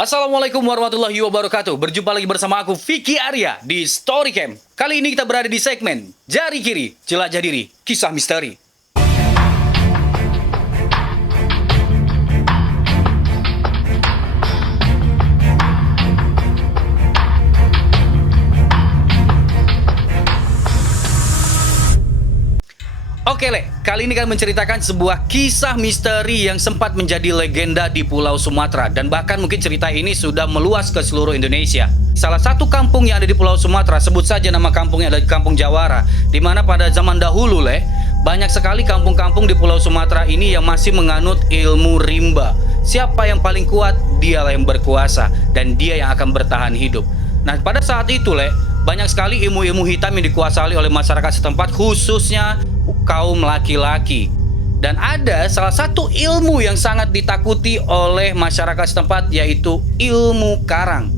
Assalamualaikum warahmatullahi wabarakatuh. Berjumpa lagi bersama aku Vicky Arya di Storycam. Kali ini kita berada di segmen Jari Kiri, Jelajah Diri, Kisah Misteri. Oke, Le, kali ini kami menceritakan sebuah kisah misteri yang sempat menjadi legenda di Pulau Sumatera. Dan bahkan mungkin cerita ini sudah meluas ke seluruh Indonesia. Salah satu kampung yang ada di Pulau Sumatera, sebut saja nama kampungnya adalah Kampung Jawara. Dimana pada zaman dahulu, Le, banyak sekali kampung-kampung di Pulau Sumatera ini yang masih menganut ilmu rimba. Siapa yang paling kuat, dialah yang berkuasa. Dan dia yang akan bertahan hidup. Nah, pada saat itu, Le, banyak sekali ilmu-ilmu hitam yang dikuasai oleh masyarakat setempat, khususnya kaum laki-laki. Dan ada salah satu ilmu yang sangat ditakuti oleh masyarakat setempat, yaitu ilmu karang.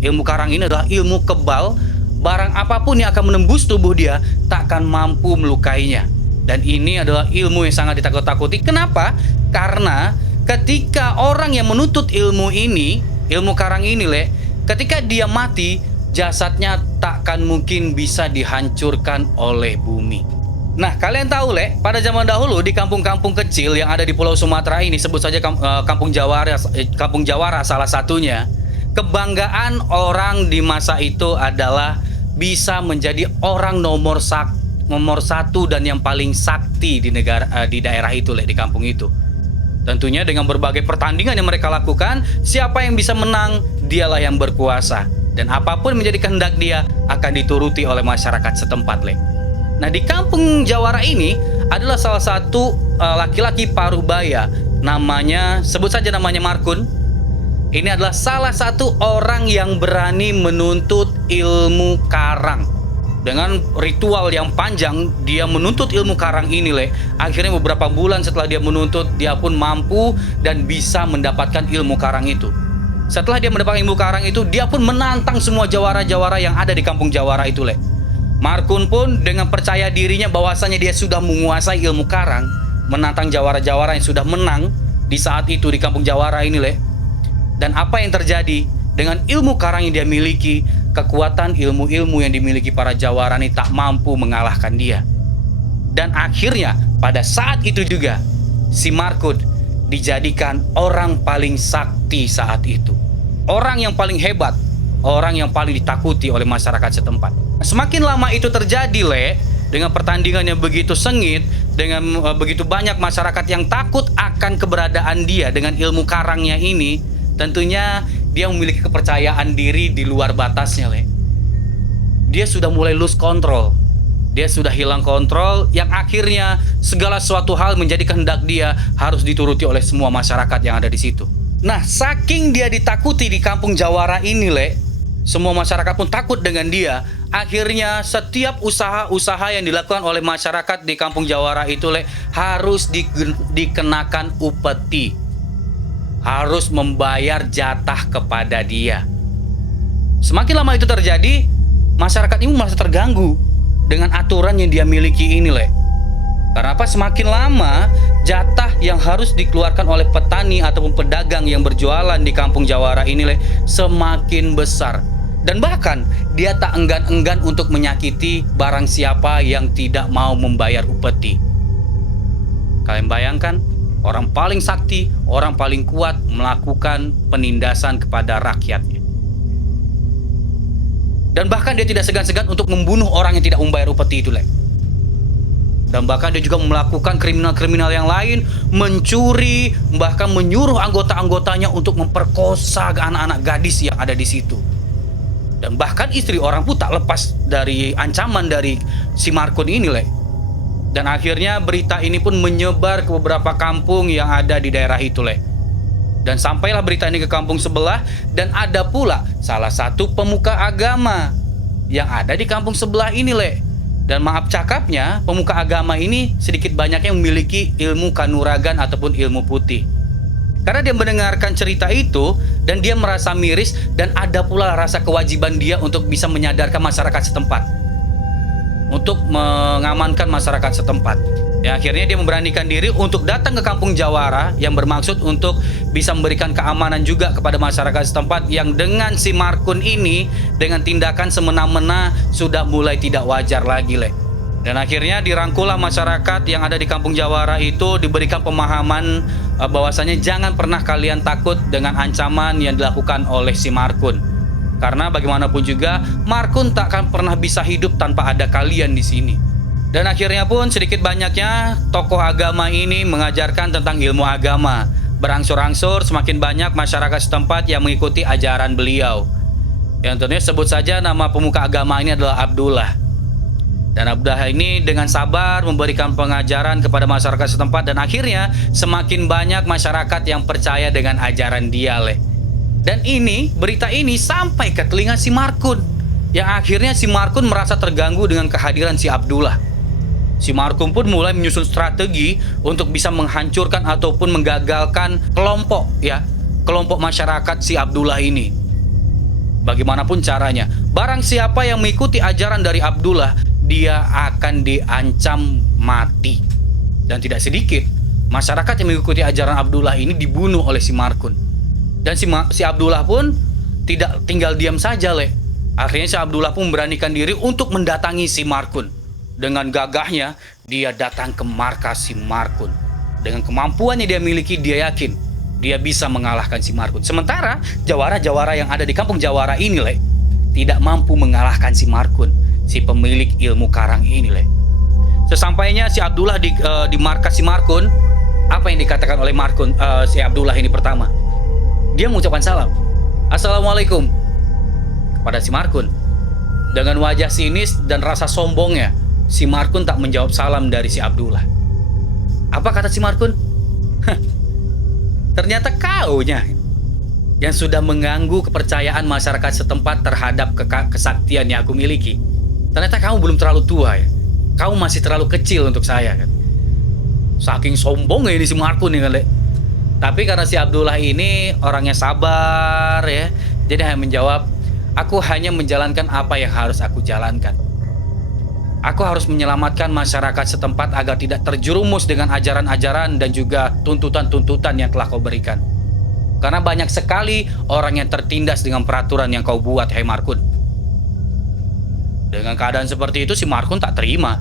Ilmu karang ini adalah ilmu kebal. Barang apapun yang akan menembus tubuh dia takkan mampu melukainya. Dan ini adalah ilmu yang sangat ditakut-takuti. Kenapa? Karena ketika orang yang menuntut ilmu ini, ilmu karang ini, Le, ketika dia mati, jasadnya takkan mungkin bisa dihancurkan oleh bumi. Nah, kalian tahu, Le, pada zaman dahulu di kampung-kampung kecil yang ada di Pulau Sumatera ini, sebut saja Kampung Jawara salah satunya. Kebanggaan orang di masa itu adalah bisa menjadi orang nomor satu dan yang paling sakti di daerah itu, Le, di kampung itu. Tentunya dengan berbagai pertandingan yang mereka lakukan, siapa yang bisa menang, dialah yang berkuasa. Dan apapun menjadi kehendak dia akan dituruti oleh masyarakat setempat, Le. Nah, di Kampung Jawara ini adalah salah satu laki-laki paruh baya. Sebut saja namanya Markun. Ini adalah salah satu orang yang berani menuntut ilmu karang. Dengan ritual yang panjang, dia menuntut ilmu karang ini, Le. Akhirnya beberapa bulan setelah dia menuntut, dia pun mampu dan bisa mendapatkan ilmu karang itu. Setelah dia mendapatkan ilmu karang itu, dia pun menantang semua jawara-jawara yang ada di Kampung Jawara itu, Le. Markun pun dengan percaya dirinya bahwasanya dia sudah menguasai ilmu karang, menantang jawara-jawara yang sudah menang di saat itu di Kampung Jawara ini, Le. Dan apa yang terjadi? Dengan ilmu karang yang dia miliki, kekuatan ilmu-ilmu yang dimiliki para jawara ini tak mampu mengalahkan dia. Dan akhirnya pada saat itu juga si Markun dijadikan orang paling sakti saat itu. Orang yang paling hebat, orang yang paling ditakuti oleh masyarakat setempat. Semakin lama itu terjadi, Le, dengan pertandingan yang begitu sengit, dengan begitu banyak masyarakat yang takut akan keberadaan dia dengan ilmu karangnya ini, tentunya dia memiliki kepercayaan diri di luar batasnya, Le. Dia sudah mulai lose control. Dia sudah hilang kontrol, yang akhirnya segala suatu hal menjadi kehendak dia harus dituruti oleh semua masyarakat yang ada di situ. Nah, saking dia ditakuti di Kampung Jawara ini, Le, semua masyarakat pun takut dengan dia. Akhirnya setiap usaha-usaha yang dilakukan oleh masyarakat di Kampung Jawara itu, Le, harus dikenakan upeti. Harus membayar jatah kepada dia. Semakin lama itu terjadi, masyarakat ini merasa terganggu dengan aturan yang dia miliki ini, Le. Karena apa? Semakin lama jatah yang harus dikeluarkan oleh petani ataupun pedagang yang berjualan di Kampung Jawara ini, Le, semakin besar. Dan bahkan dia tak enggan-enggan untuk menyakiti barang siapa yang tidak mau membayar upeti. Kalian bayangkan, orang paling sakti, orang paling kuat melakukan penindasan kepada rakyatnya. Dan bahkan dia tidak segan-segan untuk membunuh orang yang tidak membayar upeti itu, Le. Dan bahkan dia juga melakukan kriminal-kriminal yang lain, mencuri, bahkan menyuruh anggota-anggotanya untuk memperkosa anak-anak gadis yang ada di situ. Dan bahkan istri orang pun tak lepas dari ancaman dari si Markun ini, Le. Dan akhirnya berita ini pun menyebar ke beberapa kampung yang ada di daerah itu, Le. Dan sampailah berita ini ke kampung sebelah. Dan ada pula salah satu pemuka agama yang ada di kampung sebelah ini, Le. Dan maaf cakapnya, pemuka agama ini sedikit banyaknya memiliki ilmu kanuragan ataupun ilmu putih. Karena dia mendengarkan cerita itu dan dia merasa miris, dan ada pula rasa kewajiban dia untuk bisa menyadarkan masyarakat setempat, untuk mengamankan masyarakat setempat. Ya, akhirnya dia memberanikan diri untuk datang ke kampung Jawara yang bermaksud untuk bisa memberikan keamanan juga kepada masyarakat setempat yang dengan si Markun ini dengan tindakan semena-mena sudah mulai tidak wajar lagi, Le. Dan akhirnya dirangkullah masyarakat yang ada di kampung Jawara itu diberikan pemahaman bahwasanya jangan pernah kalian takut dengan ancaman yang dilakukan oleh si Markun. Karena bagaimanapun juga Markun tak akan pernah bisa hidup tanpa ada kalian di sini. Dan akhirnya pun sedikit banyaknya tokoh agama ini mengajarkan tentang ilmu agama. Berangsur-angsur semakin banyak masyarakat setempat yang mengikuti ajaran beliau. Yang tentunya sebut saja nama pemuka agama ini adalah Abdullah. Dan Abdullah ini dengan sabar memberikan pengajaran kepada masyarakat setempat dan akhirnya semakin banyak masyarakat yang percaya dengan ajaran dia, Le. Dan ini, berita ini sampai ke telinga si Markun. Yang akhirnya si Markun merasa terganggu dengan kehadiran si Abdullah. Si Markun pun mulai menyusun strategi untuk bisa menghancurkan ataupun menggagalkan kelompok masyarakat si Abdullah ini. Bagaimanapun caranya, barang siapa yang mengikuti ajaran dari Abdullah, dia akan diancam mati. Dan tidak sedikit masyarakat yang mengikuti ajaran Abdullah ini dibunuh oleh si Markun. Dan si Abdullah pun tidak tinggal diam saja, Le. Akhirnya si Abdullah pun memberanikan diri untuk mendatangi si Markun. Dengan gagahnya, dia datang ke markas si Markun. Dengan kemampuannya dia miliki, dia yakin dia bisa mengalahkan si Markun. Sementara jawara-jawara yang ada di kampung Jawara ini, Le, tidak mampu mengalahkan si Markun, si pemilik ilmu karang ini, Le. Sesampainya si Abdullah di markas si Markun, apa yang dikatakan oleh Markun, si Abdullah ini pertama? Dia mengucapkan salam. Assalamualaikum kepada si Markun. Dengan wajah sinis dan rasa sombongnya, si Markun tak menjawab salam dari si Abdullah. Apa kata si Markun? Ternyata kaunya yang sudah mengganggu kepercayaan masyarakat setempat terhadap kesaktian yang aku miliki. Ternyata kamu belum terlalu tua ya. Kamu masih terlalu kecil untuk saya kan. Saking sombongnya ini si Markun nih kan, Le. Tapi karena si Abdullah ini orangnya sabar ya, jadi hanya menjawab, aku hanya menjalankan apa yang harus aku jalankan. Aku harus menyelamatkan masyarakat setempat agar tidak terjerumus dengan ajaran-ajaran dan juga tuntutan-tuntutan yang telah kau berikan. Karena banyak sekali orang yang tertindas dengan peraturan yang kau buat, hai Markun. Dengan keadaan seperti itu si Markun tak terima.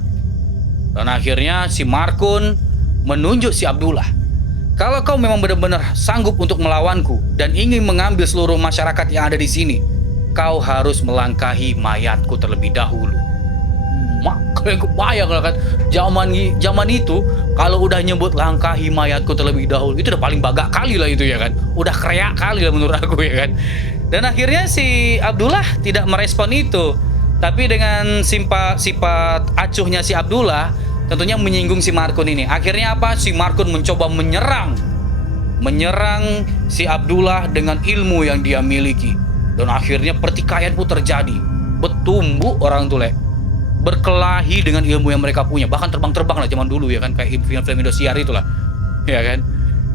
Dan akhirnya si Markun menunjuk si Abdullah. Kalau kau memang benar-benar sanggup untuk melawanku dan ingin mengambil seluruh masyarakat yang ada di sini, kau harus melangkahi mayatku terlebih dahulu. Makanya kebayang lah kan, zaman itu kalau udah nyebut langkahi mayatku terlebih dahulu, itu udah paling bagak kali lah itu ya kan, udah kreak kali lah menurut aku ya kan. Dan akhirnya si Abdullah tidak merespon itu, tapi dengan sifat acuhnya si Abdullah tentunya menyinggung si Markun ini. Akhirnya apa? Si Markun mencoba menyerang si Abdullah dengan ilmu yang dia miliki. Dan akhirnya pertikaian pun terjadi. Bertumbuh orang tuh, Le. Berkelahi dengan ilmu yang mereka punya. Bahkan terbang-terbang lah zaman dulu ya kan, kayak film-film Indosiar itulah. Ya kan?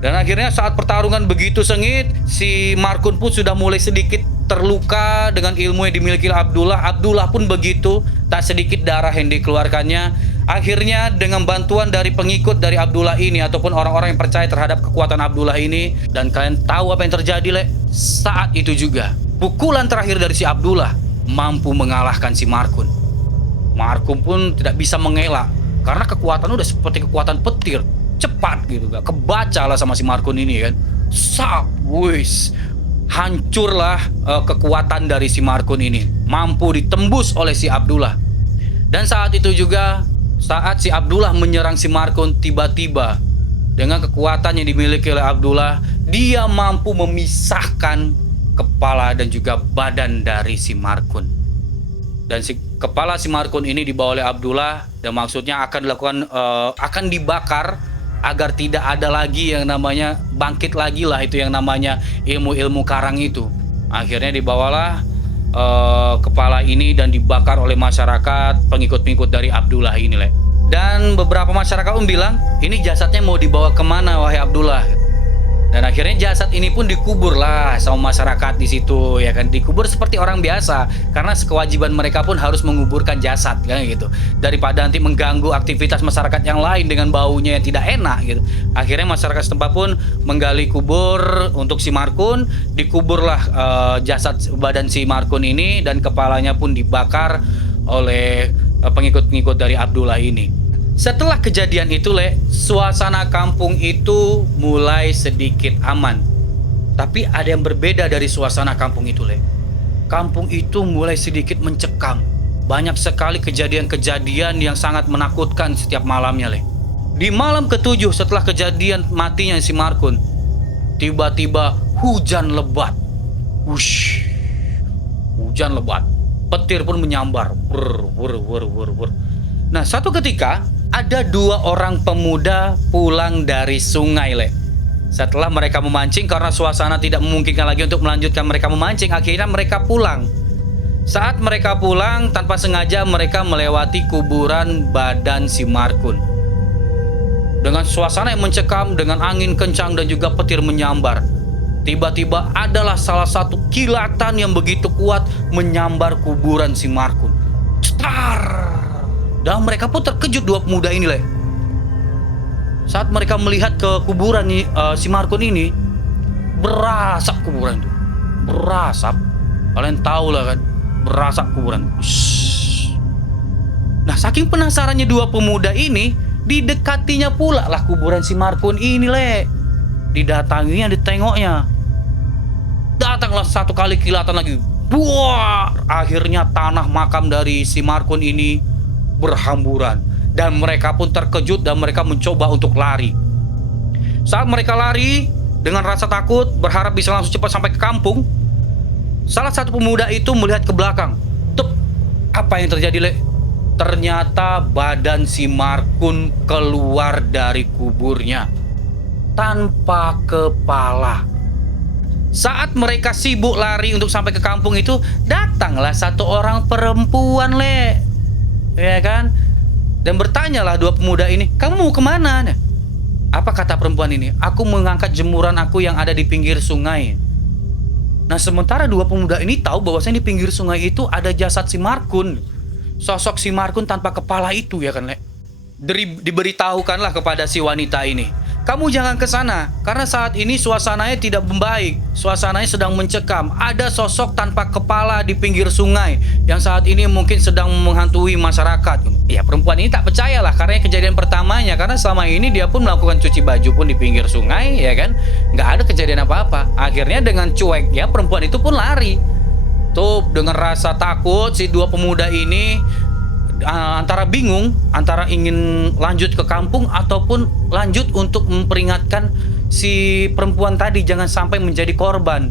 Dan akhirnya saat pertarungan begitu sengit, si Markun pun sudah mulai sedikit terluka dengan ilmu yang dimiliki Abdullah. Abdullah pun begitu, tak sedikit darah yang dikeluarkannya. Akhirnya dengan bantuan dari pengikut dari Abdullah ini ataupun orang-orang yang percaya terhadap kekuatan Abdullah ini, dan kalian tahu apa yang terjadi, Le? Saat itu juga pukulan terakhir dari si Abdullah mampu mengalahkan si Markun. Markun pun tidak bisa mengelak karena kekuatan udah seperti kekuatan petir, cepat gitu, gak kebaca lah sama si Markun ini kan. Hancurlah kekuatan dari si Markun ini, mampu ditembus oleh si Abdullah. Dan saat itu juga, saat si Abdullah menyerang si Markun, tiba-tiba dengan kekuatan yang dimiliki oleh Abdullah, dia mampu memisahkan kepala dan juga badan dari si Markun. Dan si kepala si Markun ini dibawa oleh Abdullah, dan maksudnya akan dibakar agar tidak ada lagi yang namanya bangkit lagi lah itu yang namanya ilmu-ilmu karang itu. Akhirnya dibawalah kepala ini dan dibakar oleh masyarakat pengikut-pengikut dari Abdullah ini, Le. Dan beberapa masyarakat pun bilang, ini jasadnya mau dibawa kemana wahai Abdullah? Dan akhirnya jasad ini pun dikubur lah sama masyarakat di situ, ya kan, dikubur seperti orang biasa karena kewajiban mereka pun harus menguburkan jasad kan gitu. Daripada nanti mengganggu aktivitas masyarakat yang lain dengan baunya yang tidak enak gitu. Akhirnya masyarakat setempat pun menggali kubur untuk si Markun, dikuburlah jasad badan si Markun ini dan kepalanya pun dibakar oleh pengikut-pengikut dari Abdullah ini. Setelah kejadian itu, suasana kampung itu mulai sedikit aman. Tapi ada yang berbeda dari suasana kampung itu, Kampung itu mulai sedikit mencekam. Banyak sekali kejadian-kejadian yang sangat menakutkan setiap malamnya, Di malam ketujuh setelah kejadian matinya si Markun, tiba-tiba hujan lebat. Wush. Hujan lebat. Petir pun menyambar. Nah, suatu ketika ada 2 orang pemuda pulang dari sungai, Setelah mereka memancing karena suasana tidak memungkinkan lagi untuk melanjutkan mereka memancing, akhirnya mereka pulang. Saat mereka pulang, tanpa sengaja mereka melewati kuburan badan si Markun. Dengan suasana yang mencekam, dengan angin kencang dan juga petir menyambar, tiba-tiba adalah salah satu kilatan yang begitu kuat menyambar kuburan si Markun. Cetar! Dan mereka pun terkejut 2 pemuda ini, Saat mereka melihat ke kuburan si Markun ini, berasap kuburan itu. Berasap. Kalian tahu lah kan, berasap kuburan. Shhh. Nah, saking penasarannya 2 pemuda ini, didekatinya pula lah kuburan si Markun ini, Didatanginya, ditengoknya. Datanglah 1 kali kilatan lagi. Buar! Akhirnya tanah makam dari si Markun ini berhamburan dan mereka pun terkejut dan mereka mencoba untuk lari. Saat mereka lari dengan rasa takut, berharap bisa langsung cepat sampai ke kampung, salah satu pemuda itu melihat ke belakang. Tup, apa yang terjadi, Ternyata badan si Markun keluar dari kuburnya tanpa kepala. Saat mereka sibuk lari untuk sampai ke kampung itu, datanglah 1 orang perempuan, ya kan, dan bertanyalah 2 pemuda ini, kamu kemana? Apa kata perempuan ini? Aku mengangkat jemuran aku yang ada di pinggir sungai. Nah, sementara 2 pemuda ini tahu bahwasanya di pinggir sungai itu ada jasad si Markun, sosok si Markun tanpa kepala itu, ya kan, Diberitahukanlah kepada si wanita ini, kamu jangan ke sana karena saat ini suasananya tidak membaik. Suasananya sedang mencekam. Ada sosok tanpa kepala di pinggir sungai yang saat ini mungkin sedang menghantui masyarakat. Ya, perempuan ini tak percayalah karena kejadian pertamanya, karena selama ini dia pun melakukan cuci baju pun di pinggir sungai, ya kan. Nggak ada kejadian apa-apa. Akhirnya dengan cuek, ya, perempuan itu pun lari. Tuh, dengan rasa takut si 2 pemuda ini antara bingung, antara ingin lanjut ke kampung ataupun lanjut untuk memperingatkan si perempuan tadi jangan sampai menjadi korban.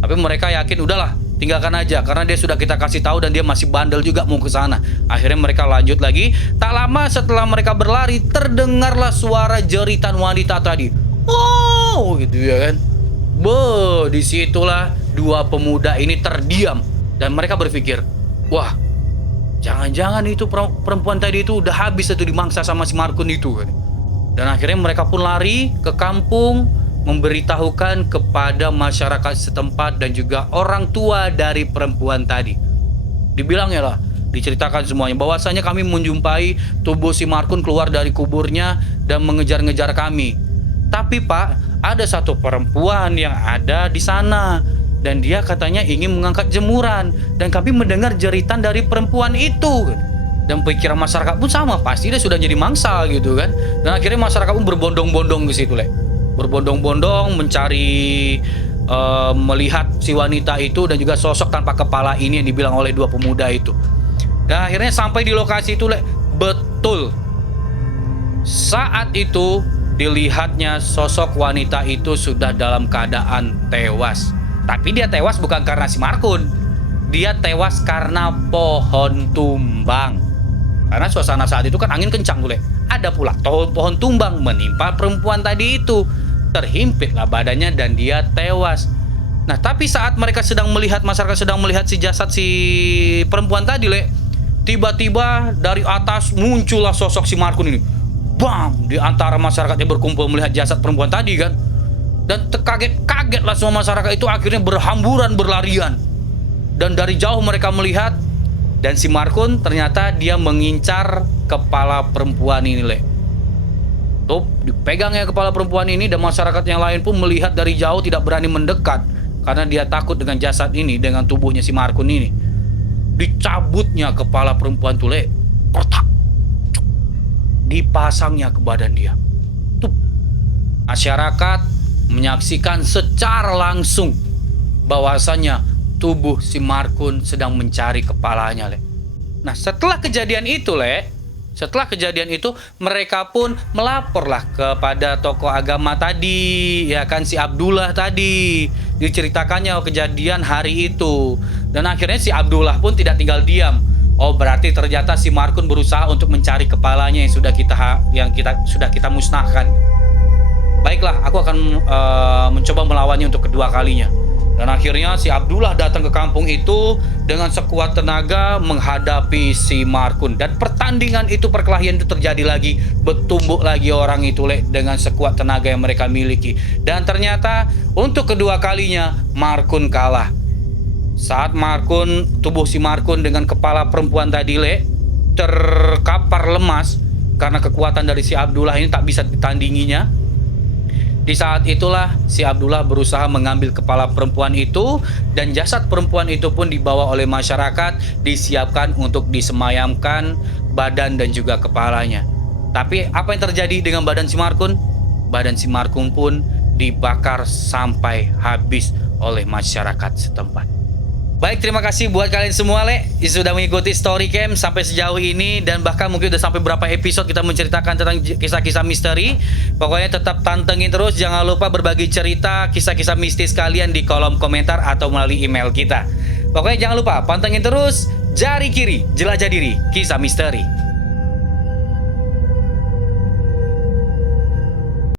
Tapi mereka yakin udahlah, tinggalkan aja karena dia sudah kita kasih tahu dan dia masih bandel juga mau ke sana. Akhirnya mereka lanjut lagi. Tak lama setelah mereka berlari, terdengarlah suara jeritan wanita tadi. Oh, gitu ya kan. Disitulah 2 pemuda ini terdiam dan mereka berpikir, wah, jangan-jangan itu perempuan tadi itu udah habis itu dimangsa sama si Markun itu, kan. Dan akhirnya mereka pun lari ke kampung, memberitahukan kepada masyarakat setempat dan juga orang tua dari perempuan tadi. Dibilangnya lah, diceritakan semuanya bahwasanya kami menjumpai tubuh si Markun keluar dari kuburnya dan mengejar-ngejar kami. Tapi Pak, ada 1 perempuan yang ada di sana dan dia katanya ingin mengangkat jemuran dan kami mendengar jeritan dari perempuan itu. Dan pikiran masyarakat pun sama, pasti dia sudah jadi mangsa gitu kan. Dan akhirnya masyarakat pun berbondong-bondong ke situ, berbondong-bondong mencari, melihat si wanita itu dan juga sosok tanpa kepala ini yang dibilang oleh 2 pemuda itu. Dan akhirnya sampai di lokasi itu, betul saat itu dilihatnya sosok wanita itu sudah dalam keadaan tewas. Tapi dia tewas bukan karena si Markun. Dia tewas karena pohon tumbang. Karena suasana saat itu kan angin kencang, Ada pula pohon tumbang menimpa perempuan tadi itu. Terhimpitlah badannya dan dia tewas. Nah, tapi saat mereka sedang melihat, masyarakat sedang melihat si jasad si perempuan tadi, tiba-tiba dari atas muncullah sosok si Markun ini. Bam! Di antara masyarakat yang berkumpul melihat jasad perempuan tadi kan. Dan terkaget-kagetlah semua masyarakat itu akhirnya berhamburan berlarian. Dan dari jauh mereka melihat, dan si Markun ternyata dia mengincar kepala perempuan ini, Le. Tuh, dipegangnya kepala perempuan ini, dan masyarakat yang lain pun melihat dari jauh, tidak berani mendekat karena dia takut dengan jasad ini, dengan tubuhnya si Markun ini. Dicabutnya kepala perempuan tuh, Le. Pertak. Dipasangnya ke badan dia. Tuh. Masyarakat menyaksikan secara langsung bahwasannya tubuh si Markun sedang mencari kepalanya, Le. Nah, setelah kejadian itu, Le, mereka pun melaporlah kepada tokoh agama tadi, ya kan, si Abdullah tadi. Diceritakannya kejadian hari itu. Dan akhirnya si Abdullah pun tidak tinggal diam. Oh, berarti ternyata si Markun berusaha untuk mencari kepalanya yang sudah kita musnahkan. Baiklah, aku akan mencoba melawannya untuk kedua kalinya. Dan akhirnya si Abdullah datang ke kampung itu dengan sekuat tenaga menghadapi si Markun. Dan pertandingan itu, perkelahian itu terjadi lagi. Bertumbuk lagi orang itu, Le, dengan sekuat tenaga yang mereka miliki. Dan ternyata untuk kedua kalinya Markun kalah. Saat tubuh si Markun dengan kepala perempuan tadi, Le, terkapar lemas karena kekuatan dari si Abdullah ini tak bisa ditandinginya. Di saat itulah si Abdullah berusaha mengambil kepala perempuan itu, dan jasad perempuan itu pun dibawa oleh masyarakat, disiapkan untuk disemayamkan badan dan juga kepalanya. Tapi apa yang terjadi dengan badan si Markun? Badan si Markun pun dibakar sampai habis oleh masyarakat setempat. Baik, terima kasih buat kalian semua, Le, yang sudah mengikuti Story Camp sampai sejauh ini, dan bahkan mungkin udah sampai berapa episode kita menceritakan tentang kisah-kisah misteri. Pokoknya tetap pantengin terus, jangan lupa berbagi cerita kisah-kisah mistis kalian di kolom komentar atau melalui email kita. Pokoknya jangan lupa pantengin terus Jari Kiri Jelajah Diri Kisah Misteri.